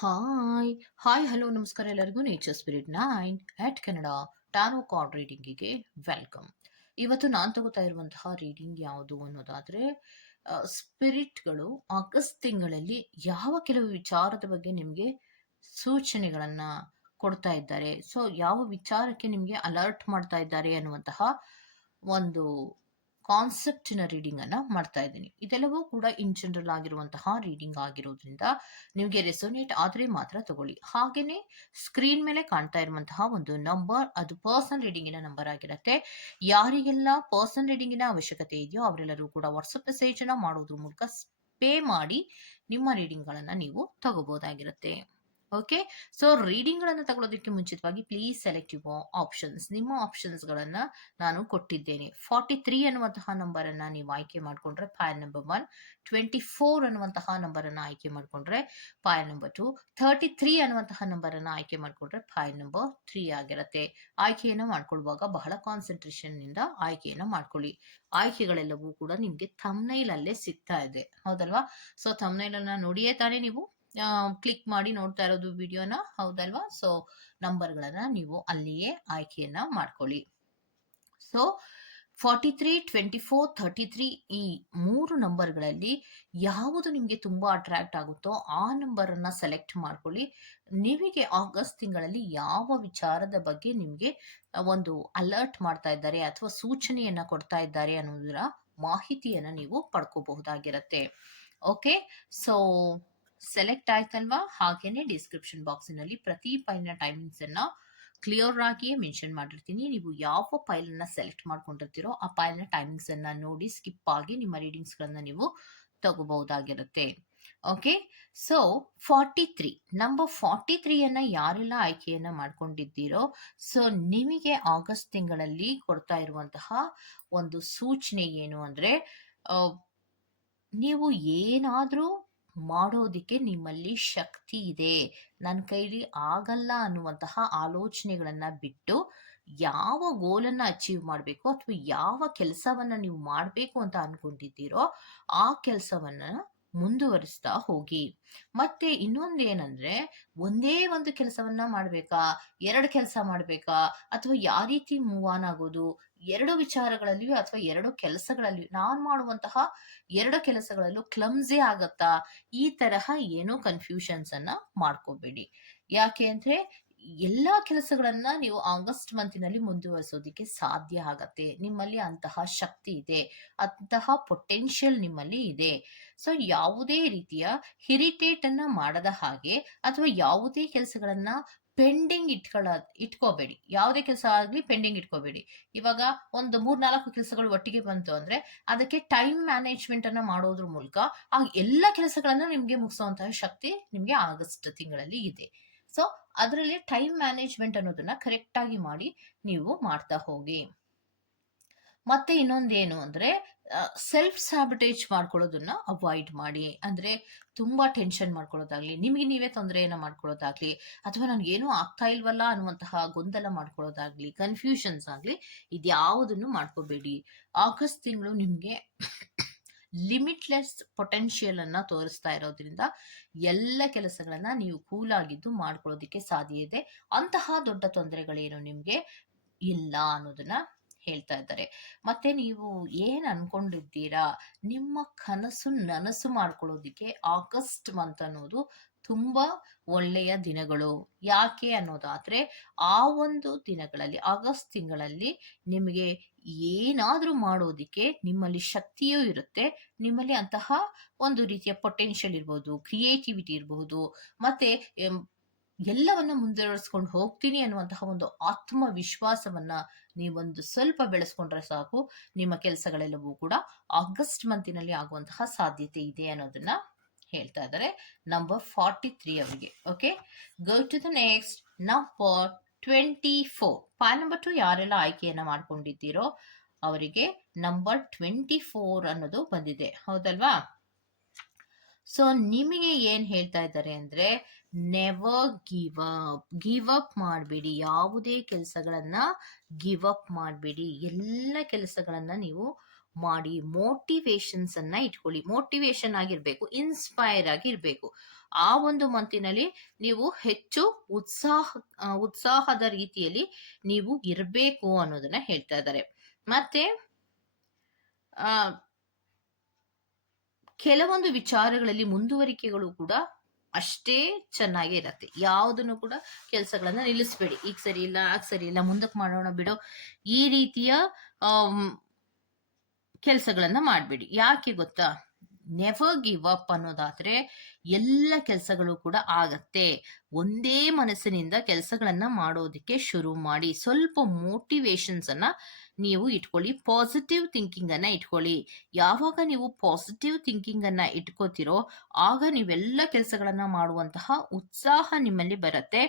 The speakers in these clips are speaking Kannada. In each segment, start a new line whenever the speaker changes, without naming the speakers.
ಹಾಯ್ ಹಾಯ್ ಹಲೋ ನಮಸ್ಕಾರ ಎಲ್ಲರಿಗೂ nature spirit nine eight Kannada tarot card ರೀಡಿಂಗಿಗೆ welcome ಇವತ್ತು ನಾನು ತಗೋತಾ ಇರುವಂತಹ ರೀಡಿಂಗ್ ಯಾವುದು ಅನ್ನೋದಾದ್ರೆ ಸ್ಪಿರಿಟ್ಗಳು ಆಗಸ್ಟ್ ತಿಂಗಳಲ್ಲಿ ಯಾವ ಕೆಲವು ವಿಚಾರದ ಬಗ್ಗೆ ನಿಮಗೆ ಸೂಚನೆಗಳನ್ನು ಕೊಡ್ತಾ ಇದ್ದಾರೆ. ಸೊ ಯಾವ ವಿಚಾರಕ್ಕೆ ನಿಮಗೆ ಅಲರ್ಟ್ ಮಾಡ್ತಾ ಇದ್ದಾರೆ ಅನ್ನುವಂತಹ ಒಂದು ಕಾನ್ಸೆಪ್ಟಿನ ರೀಡಿಂಗ್ ಅನ್ನ ಮಾಡ್ತಾ ಇದ್ದೀನಿ. ಇದೆಲ್ಲವೂ ಕೂಡ ಇನ್ ಜನರಲ್ ಆಗಿರುವಂತಹ ರೀಡಿಂಗ್ ಆಗಿರೋದ್ರಿಂದ ನಿಮಗೆ ರೆಸೊನೇಟ್ ಆದ್ರೆ ಮಾತ್ರ ತಗೊಳ್ಳಿ. ಹಾಗೇನೆ ಸ್ಕ್ರೀನ್ ಮೇಲೆ ಕಾಣ್ತಾ ಇರುವಂತಹ ಒಂದು ನಂಬರ್ ಅದು ಪರ್ಸನಲ್ ರೀಡಿಂಗಿನ ನಂಬರ್ ಆಗಿರುತ್ತೆ. ಯಾರಿಗೆಲ್ಲ ಪರ್ಸನಲ್ ರೀಡಿಂಗಿನ ಅವಶ್ಯಕತೆ ಇದೆಯೋ ಅವರೆಲ್ಲರೂ ಕೂಡ ವಾಟ್ಸಪ್ ಮೆಸೇಜ್ ಅನ್ನ ಮಾಡೋದ್ರ ಮೂಲಕ ಪೇ ಮಾಡಿ ನಿಮ್ಮ ರೀಡಿಂಗ್ ಗಳನ್ನ ನೀವು ತಗೋಬಹುದಾಗಿರುತ್ತೆ ಓಕೆ ಸೊ ರೀಡಿಂಗ್ ಗಳನ್ನ ತಗೊಳ್ಳೋದಕ್ಕೆ ಮುಂಚಿತವಾಗಿ ಪ್ಲೀಸ್ ಸೆಲೆಕ್ಟ್ ಯುವ ಆಪ್ಷನ್ಸ್ ನಿಮ್ಮ ಆಪ್ಷನ್ಸ್ ಗಳನ್ನ ನಾನು ಕೊಟ್ಟಿದ್ದೇನೆ. ಫಾರ್ಟಿ ತ್ರೀ ಅನ್ನುವಂತಹ ನಂಬರ್ ನೀವು ಆಯ್ಕೆ ಮಾಡ್ಕೊಂಡ್ರೆ pile number one twenty four ಅನ್ನುವಂತಹ ನಂಬರ್ ಆಯ್ಕೆ ಮಾಡ್ಕೊಂಡ್ರೆ pile number two thirty three ಅನ್ನುವಂತಹ ನಂಬರ್ ಆಯ್ಕೆ ಮಾಡ್ಕೊಂಡ್ರೆ ಫೈಲ್ ನಂಬರ್ ತ್ರೀ ಆಗಿರುತ್ತೆ. ಆಯ್ಕೆಯನ್ನು ಮಾಡ್ಕೊಳ್ಳುವಾಗ ಬಹಳ ಕಾನ್ಸಂಟ್ರೇಷನ್ನಿಂದ ಆಯ್ಕೆಯನ್ನು ಮಾಡ್ಕೊಳ್ಳಿ. ಆಯ್ಕೆಗಳೆಲ್ಲವೂ ಕೂಡ ನಿಮ್ಗೆ ಥಮ್ನೈಲ್ ಅಲ್ಲೇ ಸಿಗ್ತಾ ಇದೆ. ಹೌದಲ್ವಾ? ಸೊ ಥಮ್ನೈಲ್ ಅನ್ನ ನೋಡಿಯೇ ತಾನೇ ನೀವು? ಕ್ಲಿಕ್ ಮಾಡಿ ನೋಡ್ತಾ ಇರೋದು ವಿಡಿಯೋನ ಹೌದಲ್ವಾ? ಸೊ ನಂಬರ್ಗಳನ್ನು ನೀವು ಅಲ್ಲಿಯೇ ಆಯ್ಕೆಯನ್ನ ಮಾಡ್ಕೊಳ್ಳಿ. So forty three twenty four thirty three ಈ ಮೂರು ನಂಬರ್ಗಳಲ್ಲಿ ಯಾವುದು ನಿಮಗೆ ತುಂಬಾ ಅಟ್ರಾಕ್ಟ್ ಆಗುತ್ತೋ ಆ ನಂಬರ್ ಅನ್ನ ಸೆಲೆಕ್ಟ್ ಮಾಡ್ಕೊಳ್ಳಿ. ನಿಮಗೆ ಆಗಸ್ಟ್ ತಿಂಗಳಲ್ಲಿ ಯಾವ ವಿಚಾರದ ಬಗ್ಗೆ ನಿಮಗೆ ಒಂದು ಅಲರ್ಟ್ ಮಾಡ್ತಾ ಇದ್ದಾರೆ ಅಥವಾ ಸೂಚನೆಯನ್ನ ಕೊಡ್ತಾ ಇದ್ದಾರೆ ಅನ್ನೋದರ ಮಾಹಿತಿಯನ್ನ ನೀವು ಪಡ್ಕೋಬಹುದಾಗಿರುತ್ತೆ. ಓಕೆ ಸೊ ಸೆಲೆಕ್ಟ್ ಆಯ್ತಲ್ವಾ? ಹಾಗೇನೆ ಡಿಸ್ಕ್ರಿಪ್ಷನ್ ಬಾಕ್ಸಿನಲ್ಲಿ ಪ್ರತಿ ಫೈಲ್ನ ಟೈಮಿಂಗ್ಸ್ ಅನ್ನ ಕ್ಲಿಯರ್ ಆಗಿಯೇ ಮೆನ್ಷನ್ ಮಾಡಿರ್ತೀನಿ. ನೀವು ಯಾವ ಫೈಲ್ ಅನ್ನ ಸೆಲೆಕ್ಟ್ ಮಾಡ್ಕೊಂಡಿರ್ತೀರೋ ಆ ಫೈಲ್ನ ಟೈಮಿಂಗ್ಸ್ ಅನ್ನ ನೋಡಿ ಸ್ಕಿಪ್ ಆಗಿ ನಿಮ್ಮ ರೀಡಿಂಗ್ಸ್ ಗಳನ್ನ ನೀವು ತಗೋಬಹುದಾಗಿರುತ್ತೆ. Okay so forty three number forty ತ್ರೀಯನ್ನು ಯಾರೆಲ್ಲ ಆಯ್ಕೆಯನ್ನ ಮಾಡ್ಕೊಂಡಿದ್ದೀರೋ ಸೊ ನಿಮಗೆ ಆಗಸ್ಟ್ ತಿಂಗಳಲ್ಲಿ ಕೊಡ್ತಾ ಇರುವಂತಹ ಒಂದು ಸೂಚನೆ ಏನು ಅಂದ್ರೆ ನೀವು ಏನಾದ್ರೂ ಮಾಡೋದಿಕ್ಕೆ ನಿಮ್ಮಲ್ಲಿ ಶಕ್ತಿ ಇದೆ. ನನ್ನ ಕೈಲಿ ಆಗಲ್ಲ ಅನ್ನುವಂತಹ ಆಲೋಚನೆಗಳನ್ನು ಬಿಟ್ಟು ಯಾವ ಗೋಲನ್ನ ಅಚೀವ್ ಮಾಡಬೇಕು ಅಥವಾ ಯಾವ ಕೆಲಸವನ್ನ ನೀವು ಮಾಡಬೇಕು ಅಂತ ಅಂದ್ಕೊಂಡಿದ್ದೀರೋ ಆ ಕೆಲಸವನ್ನ ಮುಂದುವರಿಸ್ತಾ ಹೋಗಿ. ಮತ್ತೆ ಇನ್ನೊಂದೇನಂದ್ರೆ ಒಂದೇ ಒಂದು ಕೆಲಸವನ್ನ ಮಾಡ್ಬೇಕಾ? ಎರಡು ಕೆಲಸ ಮಾಡ್ಬೇಕಾ? ಅಥವಾ ಯಾವ ರೀತಿ ಮೂವ್ ಆನ್ ಆಗೋದು? ಎರಡು ವಿಚಾರಗಳಲ್ಲಿಯೂ ಅಥವಾ ಎರಡು ಕೆಲಸಗಳಲ್ಲಿಯೂ, ನಾನ್ ಮಾಡುವಂತಹ ಎರಡು ಕೆಲಸಗಳಲ್ಲೂ ಕ್ಲಮ್ಸಿ ಆಗತ್ತಾ? ಈ ತರಹ ಏನೋ ಕನ್ಫ್ಯೂಷನ್ಸ್ ಅನ್ನ ಮಾಡ್ಕೋಬೇಡಿ. ಯಾಕೆ ಅಂದ್ರೆ ಎಲ್ಲಾ ಕೆಲಸಗಳನ್ನ ನೀವು ಆಗಸ್ಟ್ ಮಂತಿನಲ್ಲಿ ಮುಂದುವರಿಸೋದಿಕ್ಕೆ ಸಾಧ್ಯ ಆಗತ್ತೆ. ನಿಮ್ಮಲ್ಲಿ ಅಂತಹ ಶಕ್ತಿ ಇದೆ. ಅಂತಹ ಪೊಟೆನ್ಷಿಯಲ್ ನಿಮ್ಮಲ್ಲಿ ಇದೆ. ಸೊ ಯಾವುದೇ ರೀತಿಯ ಹಿರಿಟೇಟ್ ಅನ್ನ ಮಾಡದ ಹಾಗೆ ಅಥವಾ ಯಾವುದೇ ಕೆಲಸಗಳನ್ನ ಪೆಂಡಿಂಗ್ ಇಟ್ಕೊಳ್ಳ ಇಟ್ಕೋಬೇಡಿ. ಯಾವುದೇ ಕೆಲಸ ಆಗಲಿ ಪೆಂಡಿಂಗ್ ಇಟ್ಕೋಬೇಡಿ. ಇವಾಗ ಒಂದು ಮೂರ್ನಾಲ್ಕು ಕೆಲಸಗಳು ಒಟ್ಟಿಗೆ ಬಂತು ಅಂದ್ರೆ ಅದಕ್ಕೆ ಟೈಮ್ ಮ್ಯಾನೇಜ್ಮೆಂಟ್ ಅನ್ನ ಮಾಡೋದ್ರ ಮೂಲಕ ಆ ಎಲ್ಲ ಕೆಲಸಗಳನ್ನು ನಿಮಗೆ ಮುಗಿಸುವಂತಹ ಶಕ್ತಿ ನಿಮಗೆ ಆಗಸ್ಟ್ ತಿಂಗಳಲ್ಲಿ ಇದೆ. ಸೊ ಅದರಲ್ಲಿ ಟೈಮ್ ಮ್ಯಾನೇಜ್ಮೆಂಟ್ ಅನ್ನೋದನ್ನ ಕರೆಕ್ಟ್ ಆಗಿ ಮಾಡಿ ನೀವು ಮಾಡ್ತಾ ಹೋಗಿ. ಮತ್ತೆ ಇನ್ನೊಂದೇನು ಅಂದ್ರೆ ಸೆಲ್ಫ್ ಸ್ಯಾಬಿಟೇಜ್ ಮಾಡ್ಕೊಳ್ಳೋದನ್ನ ಅವಾಯ್ಡ್ ಮಾಡಿ. ಅಂದ್ರೆ ತುಂಬಾ ಟೆನ್ಷನ್ ಮಾಡ್ಕೊಳ್ಳೋದಾಗ್ಲಿ, ನಿಮಗೆ ನೀವೇ ತೊಂದರೆಯನ್ನ ಮಾಡ್ಕೊಳ್ಳೋದಾಗ್ಲಿ, ಅಥವಾ ನನಗೇನೂ ಆಗ್ತಾ ಇಲ್ವಲ್ಲ ಅನ್ನುವಂತಹ ಗೊಂದಲ ಮಾಡ್ಕೊಳ್ಳೋದಾಗ್ಲಿ ಕನ್ಫ್ಯೂಷನ್ಸ್ ಆಗ್ಲಿ, ಇದ್ಯಾವುದನ್ನು ಮಾಡ್ಕೋಬೇಡಿ. ಆಗಸ್ಟ್ ತಿಂಗಳು ನಿಮಗೆ ಲಿಮಿಟ್ಲೆಸ್ ಪೊಟೆನ್ಷಿಯಲ್ ಅನ್ನ ತೋರಿಸ್ತಾ ಇರೋದ್ರಿಂದ ಎಲ್ಲ ಕೆಲಸಗಳನ್ನ ನೀವು ಕೂಲ್ ಆಗಿದ್ದು ಮಾಡ್ಕೊಳ್ಳೋದಿಕ್ಕೆ ಸಾಧ್ಯ ಇದೆ. ಅಂತಹ ದೊಡ್ಡ ತೊಂದರೆಗಳೇನು ನಿಮಗೆ ಇಲ್ಲ ಅನ್ನೋದನ್ನ ಹೇಳ್ತಾ ಇದ್ದಾರೆ. ಮತ್ತೆ ನೀವು ಏನ್ ಅನ್ಕೊಂಡಿದ್ದೀರಾ? ನಿಮ್ಮ ಕನಸು ನನಸು ಮಾಡ್ಕೊಳ್ಳೋದಿಕ್ಕೆ ಆಗಸ್ಟ್ ಮಂತ್ ಅನ್ನೋದು ತುಂಬಾ ಒಳ್ಳೆಯ ದಿನಗಳು. ಯಾಕೆ ಅನ್ನೋದಾದ್ರೆ ಆ ಒಂದು ದಿನಗಳಲ್ಲಿ, ಆಗಸ್ಟ್ ತಿಂಗಳಲ್ಲಿ ನಿಮಗೆ ಏನಾದರೂ ಮಾಡೋದಿಕ್ಕೆ ನಿಮ್ಮಲ್ಲಿ ಶಕ್ತಿಯೂ ಇರುತ್ತೆ. ನಿಮ್ಮಲ್ಲಿ ಅಂತಹ ಒಂದು ರೀತಿಯ ಪೊಟೆನ್ಷಿಯಲ್ ಇರ್ಬೋದು ಕ್ರಿಯೇಟಿವಿಟಿ ಇರಬಹುದು ಮತ್ತೆ ಎಲ್ಲವನ್ನ ಮುಂದುವರಿಸ್ಕೊಂಡು ಹೋಗ್ತೀನಿ ಅನ್ನುವಂತಹ ಒಂದು ಆತ್ಮವಿಶ್ವಾಸವನ್ನ ನೀವೊಂದು ಸ್ವಲ್ಪ ಬೆಳೆಸ್ಕೊಂಡ್ರೆ ಸಾಕು. ನಿಮ್ಮ ಕೆಲಸಗಳೆಲ್ಲವೂ ಕೂಡ ಆಗಸ್ಟ್ ಮಂತಿನಲ್ಲಿ ಆಗುವಂತಹ ಸಾಧ್ಯತೆ ಇದೆ ಅನ್ನೋದನ್ನ ಹೇಳ್ತಾ ಇದ್ದಾರೆ ನಂಬರ್ ಫಾರ್ಟಿ ತ್ರೀ ಅವರಿಗೆ okay go to the next number twenty four pile number two ಯಾರೆಲ್ಲ ಆಯ್ಕೆಯನ್ನ ಮಾಡ್ಕೊಂಡಿದ್ದೀರೋ ಅವರಿಗೆ ನಂಬರ್ ಟ್ವೆಂಟಿ ಫೋರ್ ಅನ್ನೋದು ಬಂದಿದೆ. ಹೌದಲ್ವಾ? ಸೊ ನಿಮಗೆ ಏನು ಹೇಳ್ತಾ ಇದ್ದಾರೆ ಅಂದ್ರೆ never give up give up ಮಾಡಬೇಡಿ. ಯಾವುದೇ ಕೆಲಸಗಳನ್ನ ಗಿವ್ ಅಪ್ ಮಾಡಬೇಡಿ. ಎಲ್ಲ ಕೆಲಸಗಳನ್ನ ನೀವು ಮಾಡಿ ಮೋಟಿವೇಶನ್ಸ್ ಅನ್ನ ಇಟ್ಕೊಳ್ಳಿ. ಮೋಟಿವೇಶನ್ ಆಗಿರಬೇಕು ಇನ್ಸ್ಪೈರ್ ಆಗಿರ್ಬೇಕು. ಆ ಒಂದು ಮಂತಿನಲ್ಲಿ ನೀವು ಹೆಚ್ಚು ಉತ್ಸಾಹ ಉತ್ಸಾಹದ ರೀತಿಯಲ್ಲಿ ನೀವು ಇರಬೇಕು ಅನ್ನೋದನ್ನ ಹೇಳ್ತಾ ಇದ್ದಾರೆ. ಮತ್ತೆ, ಆ ಕೆಲವೊಂದು ವಿಚಾರಗಳಲ್ಲಿ ಮುಂದುವರಿಕೆಗಳು ಕೂಡ ಅಷ್ಟೇ ಚೆನ್ನಾಗಿ ಇರತ್ತೆ. ಯಾವುದನ್ನು ಕೂಡ ಕೆಲಸಗಳನ್ನ ನಿಲ್ಲಿಸ್ಬೇಡಿ. ಈಗ ಸರಿ ಇಲ್ಲ, ಆಗ ಸರಿ ಇಲ್ಲ ಮುಂದಕ್ಕೆ ಮಾಡೋಣ ಬಿಡೋ ಈ ರೀತಿಯ ಕೆಲಸಗಳನ್ನ ಮಾಡಬೇಡಿ. ಯಾಕೆ ಗೊತ್ತಾ? ನೆವರ್ ಗಿವ್ ಅಪ್ ಅನ್ನೋದಾದ್ರೆ ಎಲ್ಲ ಕೆಲಸಗಳು ಕೂಡ ಆಗತ್ತೆ. ಒಂದೇ ಮನಸ್ಸಿನಿಂದ ಕೆಲಸಗಳನ್ನ ಮಾಡೋದಕ್ಕೆ ಶುರು ಮಾಡಿ. ಸ್ವಲ್ಪ ಮೋಟಿವೇಶನ್ಸ್ ಅನ್ನ ನೀವು ಇಟ್ಕೊಳ್ಳಿ ಪಾಸಿಟಿವ್ ಥಿಂಕಿಂಗ್ ಅನ್ನ ಇಟ್ಕೊಳ್ಳಿ. ಯಾವಾಗ ನೀವು ಪಾಸಿಟಿವ್ ಥಿಂಕಿಂಗ್ ಅನ್ನ ಇಟ್ಕೋತಿರೋ, ಆಗ ನೀವೆಲ್ಲ ಕೆಲಸಗಳನ್ನ ಮಾಡುವಂತಹ ಉತ್ಸಾಹ ನಿಮ್ಮಲ್ಲಿ ಬರುತ್ತೆ.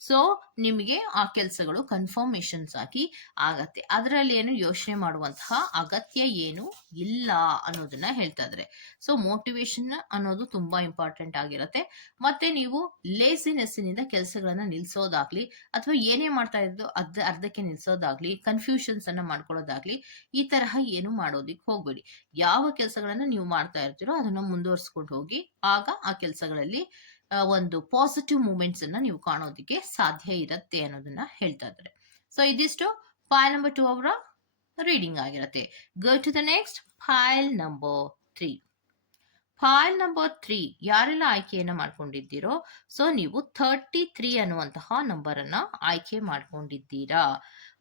ಸೊ ನಿಮಗೆ ಆ ಕೆಲಸಗಳು ಕನ್ಫರ್ಮೇಶನ್ಸ್ ಆಗಿ ಆಗತ್ತೆ. ಅದರಲ್ಲಿ ಏನು ಯೋಚನೆ ಮಾಡುವಂತಹ ಅಗತ್ಯ ಏನು ಇಲ್ಲ ಅನ್ನೋದನ್ನ ಹೇಳ್ತಾ ಇದ್ದಾರೆ ಸೊ ಮೋಟಿವೇಶನ್ ಅನ್ನೋದು ತುಂಬಾ ಇಂಪಾರ್ಟೆಂಟ್ ಆಗಿರುತ್ತೆ. ಮತ್ತೆ ನೀವು ಲೇಸಿನೆಸ್ಸಿನಿಂದ ಕೆಲಸಗಳನ್ನ ನಿಲ್ಸೋದಾಗ್ಲಿ, ಅಥವಾ ಏನೇ ಮಾಡ್ತಾ ಇದ್ದು ಅರ್ಧ, ಅರ್ಧಕ್ಕೆ ನಿಲ್ಸೋದಾಗ್ಲಿ ಕನ್ಫ್ಯೂಷನ್ಸ್ ಅನ್ನ ಮಾಡ್ಕೊಳ್ಳೋದಾಗ್ಲಿ ಈ ತರಹ ಏನು ಮಾಡೋದಿಕ್ ಹೋಗ್ಬೇಡಿ. ಯಾವ ಕೆಲಸಗಳನ್ನ ನೀವು ಮಾಡ್ತಾ ಇರ್ತೀರೋ ಅದನ್ನ ಮುಂದುವರ್ಸ್ಕೊಂಡು ಹೋಗಿ ಆಗ ಆ ಕೆಲಸಗಳಲ್ಲಿ ಒಂದು ಪಾಸಿಟಿವ್ ಮೂಮೆಂಟ್ಸ್ ಅನ್ನ ನೀವು ಕಾಣೋದಿಕ್ಕೆ ಸಾಧ್ಯ ಇರುತ್ತೆ ಅನ್ನೋದನ್ನ ಹೇಳ್ತಾ ಇದ್ದಾರೆ. ಸೊ ಇದಿಷ್ಟು. ಫೈಲ್ ನಂಬರ್ ಟು ಅವರ ರೀಡಿಂಗ್ ಆಗಿರುತ್ತೆ. Go to the next pile number three pile number three ಯಾರೆಲ್ಲ ಆಯ್ಕೆಯನ್ನು ಮಾಡ್ಕೊಂಡಿದ್ದೀರೋ ಸೊ ನೀವು ಥರ್ಟಿ ತ್ರೀ ಅನ್ನುವಂತಹ ನಂಬರ್ ಅನ್ನ ಆಯ್ಕೆ ಮಾಡ್ಕೊಂಡಿದ್ದೀರಾ.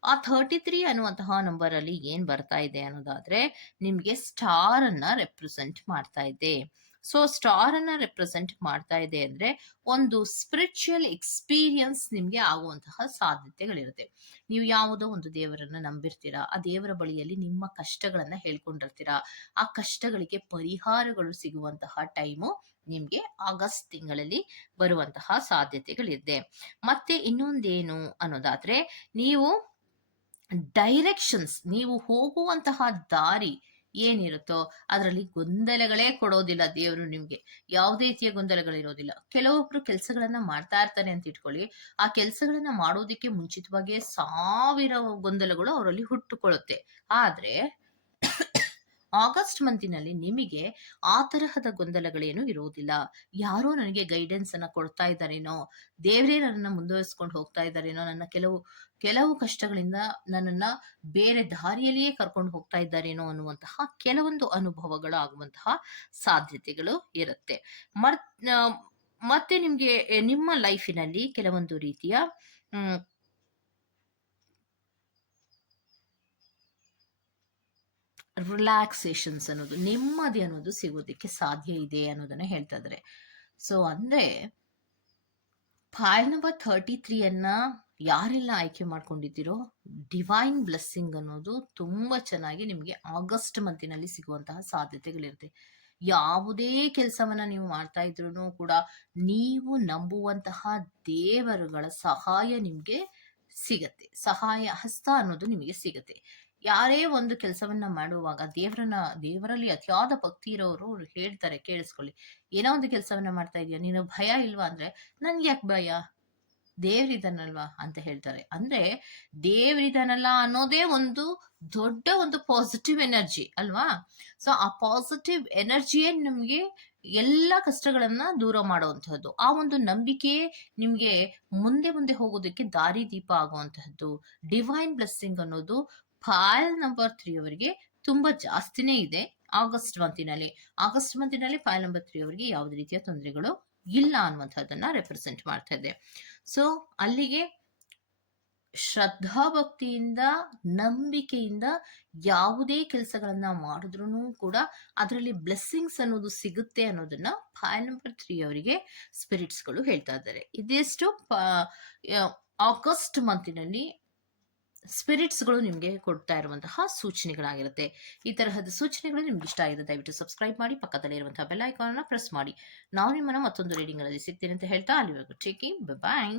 ಆ ಥರ್ಟಿ ತ್ರೀ ಅನ್ನುವಂತಹ ನಂಬರ್ ಅಲ್ಲಿ ಏನ್ ಬರ್ತಾ ಇದೆ ಅನ್ನೋದಾದ್ರೆ, ನಿಮ್ಗೆ ಸ್ಟಾರ್ ಅನ್ನ ರೆಪ್ರೆಸೆಂಟ್ ಮಾಡ್ತಾ ಇದೆ. ಸೊ ಸ್ಟಾರ್ ಅನ್ನ ರೆಪ್ರೆಸೆಂಟ್ ಮಾಡ್ತಾ ಇದೆ ಅಂದ್ರೆ ಒಂದು ಸ್ಪಿರಿಚುವಲ್ ಎಕ್ಸ್ಪೀರಿಯನ್ಸ್ ನಿಮ್ಗೆ ಆಗುವಂತಹ ಸಾಧ್ಯತೆಗಳಿರುತ್ತೆ. ನೀವು ಯಾವುದೋ ಒಂದು ದೇವರನ್ನ ನಂಬಿರ್ತೀರಾ, ಆ ದೇವರ ಬಳಿಯಲ್ಲಿ ನಿಮ್ಮ ಕಷ್ಟಗಳನ್ನ ಹೇಳ್ಕೊಂಡಿರ್ತೀರಾ, ಆ ಕಷ್ಟಗಳಿಗೆ ಪರಿಹಾರಗಳು ಸಿಗುವಂತಹ ಟೈಮು ನಿಮ್ಗೆ ಆಗಸ್ಟ್ ತಿಂಗಳಲ್ಲಿ ಬರುವಂತಹ ಸಾಧ್ಯತೆಗಳಿದೆ. ಮತ್ತೆ ಇನ್ನೊಂದೇನು ಅನ್ನೋದಾದ್ರೆ, ನೀವು ಡೈರೆಕ್ಷನ್ಸ್ ನೀವು ಹೋಗುವಂತಹ ದಾರಿ ಏನಿರುತ್ತೋ ಅದರಲ್ಲಿ ಗೊಂದಲಗಳೇ ಕೊಡೋದಿಲ್ಲ ದೇವರು ನಿಮ್ಗೆ. ಯಾವುದೇ ರೀತಿಯ ಗೊಂದಲಗಳಿರೋದಿಲ್ಲ ಕೆಲವೊಬ್ರು ಕೆಲಸಗಳನ್ನ ಮಾಡ್ತಾ ಇರ್ತಾರೆ ಅಂತ ಇಟ್ಕೊಳ್ಳಿ. ಆ ಕೆಲಸಗಳನ್ನ ಮಾಡೋದಕ್ಕೆ ಮುಂಚಿತವಾಗಿ ಸಾವಿರ ಗೊಂದಲಗಳು ಅವರಲ್ಲಿ ಹುಟ್ಟುಕೊಳ್ಳುತ್ತೆ. ಆದ್ರೆ ಆಗಸ್ಟ್ ಮಂತಿನಲ್ಲಿ ನಿಮಗೆ ಆ ತರಹದ ಗೊಂದಲಗಳೇನು ಇರುವುದಿಲ್ಲ ಯಾರೋ ನನಗೆ ಗೈಡೆನ್ಸ್ ಅನ್ನ ಕೊಡ್ತಾ ಇದ್ದಾರೇನೋ, ದೇವರೇ ನನ್ನನ್ನು ಮುಂದುವರಿಸ್ಕೊಂಡು ಹೋಗ್ತಾ ಇದ್ದಾರೇನೋ, ನನ್ನ ಕೆಲವು ಕೆಲವು ಕಷ್ಟಗಳಿಂದ ನನ್ನನ್ನ ಬೇರೆ ದಾರಿಯಲ್ಲಿಯೇ ಕರ್ಕೊಂಡು ಹೋಗ್ತಾ ಇದ್ದಾರೇನೋ ಅನ್ನುವಂತಹ ಕೆಲವೊಂದು ಅನುಭವಗಳು ಆಗುವಂತಹ ಸಾಧ್ಯತೆಗಳು ಇರುತ್ತೆ. ಮರ್ ಮತ್ತೆ ನಿಮ್ಗೆ ನಿಮ್ಮ ಲೈಫಿನಲ್ಲಿ ಕೆಲವೊಂದು ರೀತಿಯ ರಿಲ್ಯಾಕ್ಸೇಷನ್ಸ್ ಅನ್ನೋದು, ನೆಮ್ಮದಿ ಅನ್ನೋದು ಸಿಗೋದಕ್ಕೆ ಸಾಧ್ಯ ಇದೆ ಅನ್ನೋದನ್ನ ಹೇಳ್ತಾ ಇದ್ದಾರೆ ಸೊ ಅಂದ್ರೆ, ಫೈಲ್ ನಂಬರ್ ಥರ್ಟಿ ತ್ರೀಯನ್ನ ಯಾರೆಲ್ಲ ಆಯ್ಕೆ ಮಾಡ್ಕೊಂಡಿದ್ದೀರೋ ಡಿವೈನ್ ಬ್ಲೆಸ್ಸಿಂಗ್ ಅನ್ನೋದು ತುಂಬಾ ಚೆನ್ನಾಗಿ ನಿಮಗೆ ಆಗಸ್ಟ್ ಮಂತಿನಲ್ಲಿ ಸಿಗುವಂತಹ ಸಾಧ್ಯತೆಗಳಿರುತ್ತೆ. ಯಾವುದೇ ಕೆಲಸವನ್ನ ನೀವು ಮಾಡ್ತಾ ಇದ್ರು ಕೂಡ ನೀವು ನಂಬುವಂತಹ ದೇವರುಗಳ ಸಹಾಯ ನಿಮಗೆ ಸಿಗತ್ತೆ. ಸಹಾಯ, ಹಸ್ತ ಅನ್ನೋದು ನಿಮಗೆ ಸಿಗತ್ತೆ. ಯಾರೇ ಒಂದು ಕೆಲಸವನ್ನ ಮಾಡುವಾಗ ದೇವರನ್ನ, ದೇವರಲ್ಲಿ ಅತಿಯಾದ ಭಕ್ತಿ ಇರೋರು ಹೇಳ್ತಾರೆ, ಕೇಳಿಸ್ಕೊಳ್ಳಿ. ಏನೋ ಒಂದು ಕೆಲಸವನ್ನ ಮಾಡ್ತಾ ಇದೀಯ, ನೀನು ಭಯ ಇಲ್ವಾ ಅಂದ್ರೆ ನನ್ಗೆ ಯಾಕೆ ಭಯ? ದೇವ್ರಿದಾನಲ್ವಾ ಅಂತ ಹೇಳ್ತಾರೆ. ಅಂದ್ರೆ ದೇವ್ರಿದನಲ್ಲ ಅನ್ನೋದೇ ಒಂದು ದೊಡ್ಡ ಒಂದು ಪಾಸಿಟಿವ್ ಎನರ್ಜಿ ಅಲ್ವಾ? ಸೊ ಆ ಪಾಸಿಟಿವ್ ಎನರ್ಜಿಯೇ ನಿಮ್ಗೆ ಎಲ್ಲ ಕಷ್ಟಗಳನ್ನ ದೂರ ಮಾಡುವಂತಹದ್ದು. ಆ ಒಂದು ನಂಬಿಕೆ ನಿಮ್ಗೆ ಮುಂದೆ ಮುಂದೆ ಹೋಗೋದಕ್ಕೆ ದಾರಿ ದೀಪ ಆಗುವಂತಹದ್ದು. ಡಿವೈನ್ ಬ್ಲೆಸ್ಸಿಂಗ್ ಅನ್ನೋದು ಫೈಲ್ ನಂಬರ್ ತ್ರೀ ಅವರಿಗೆ ತುಂಬಾ ಜಾಸ್ತಿನೇ ಇದೆ. ಆಗಸ್ಟ್ ಮಂತಿನಲ್ಲಿ ಆಗಸ್ಟ್ ಮಂತಿನಲ್ಲಿ ಫೈಲ್ ನಂಬರ್ ತ್ರೀ ಅವರಿಗೆ ಯಾವುದೇ ರೀತಿಯ ತೊಂದರೆಗಳು ಇಲ್ಲ ಅನ್ನುವಂಥದ್ದನ್ನ ರೆಪ್ರೆಸೆಂಟ್ ಮಾಡ್ತಾ ಇದೆ ಸೊ ಅಲ್ಲಿಗೆ ಶ್ರದ್ಧಾ ಭಕ್ತಿಯಿಂದ ನಂಬಿಕೆಯಿಂದ ಯಾವುದೇ ಕೆಲಸಗಳನ್ನ ಮಾಡಿದ್ರು ಕೂಡ ಅದರಲ್ಲಿ ಬ್ಲೆಸ್ಸಿಂಗ್ಸ್ ಅನ್ನೋದು ಸಿಗುತ್ತೆ ಅನ್ನೋದನ್ನ ಫೈಲ್ ನಂಬರ್ ತ್ರೀ ಅವರಿಗೆ ಸ್ಪಿರಿಟ್ಸ್ಗಳು ಹೇಳ್ತಾ ಇದ್ದಾರೆ. ಇದಿಷ್ಟು ಆಗಸ್ಟ್ ಮಂತಿನಲ್ಲಿ ಸ್ಪಿರಿಟ್ಸ್ಗಳು ನಿಮಗೆ ಕೊಡ್ತಾ ಇರುವಂತಹ ಸೂಚನೆಗಳಾಗಿರುತ್ತೆ. ಈ ತರಹದ ಸೂಚನೆಗಳು ನಿಮ್ಗೆ ಇಷ್ಟ ಆಗಿದೆ ದಯವಿಟ್ಟು ಸಬ್ಸ್ಕ್ರೈಬ್ ಮಾಡಿ, ಪಕ್ಕದಲ್ಲಿ ಇರುವಂತಹ ಬೆಲ್ ಐಕಾನ್ ಪ್ರೆಸ್ ಮಾಡಿ. ನಾವು ನಿಮ್ಮನ್ನ ಮತ್ತೊಂದು ರೀಡಿಂಗ್ ಅಲ್ಲಿ ಸಿಗ್ತೀನಿ ಅಂತ ಹೇಳ್ತಾ, ಅಲ್ಲಿವರೆಗೂ ಟೇಕಿಂಗ್ ಬಾಯ್